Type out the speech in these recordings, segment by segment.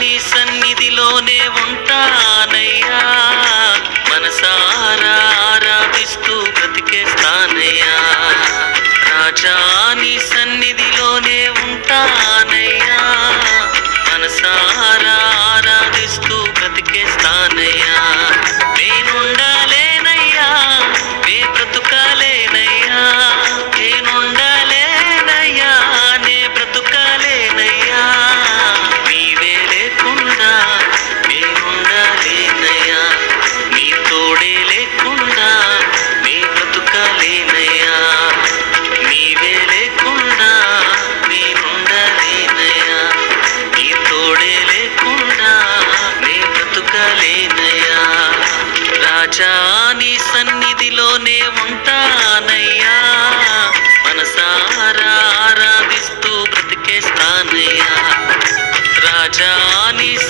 నీ సన్నిధిలోనే ఉంటానయ్యా. राजा निस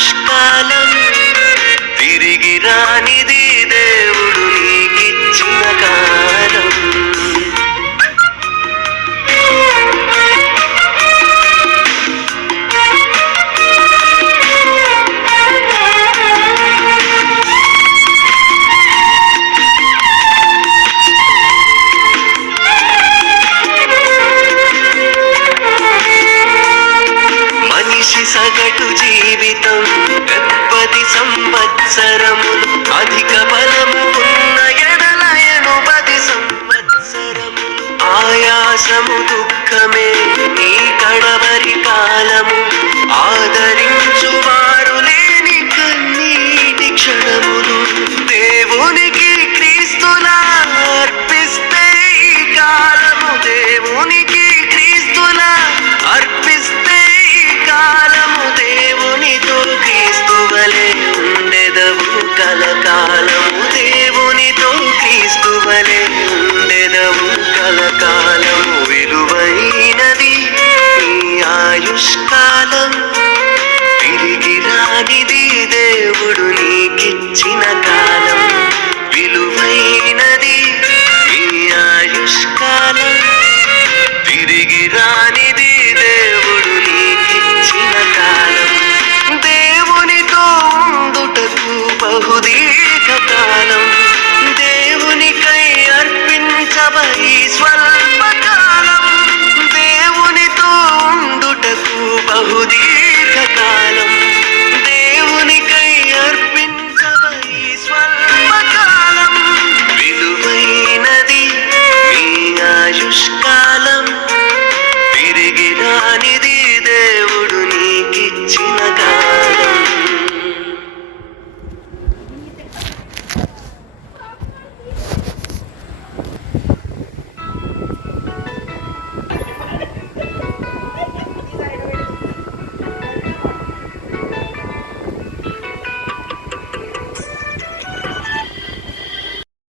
పుష్పాలం తిరిగి రానిది సగటు జీవితం గణపతి సంవత్సరం. అధిక బలము ఉన్న ఎడలయను పది సంవత్సరం. ఆయాసము దుఃఖమే నీ కడవరి కాలము. ఆదరి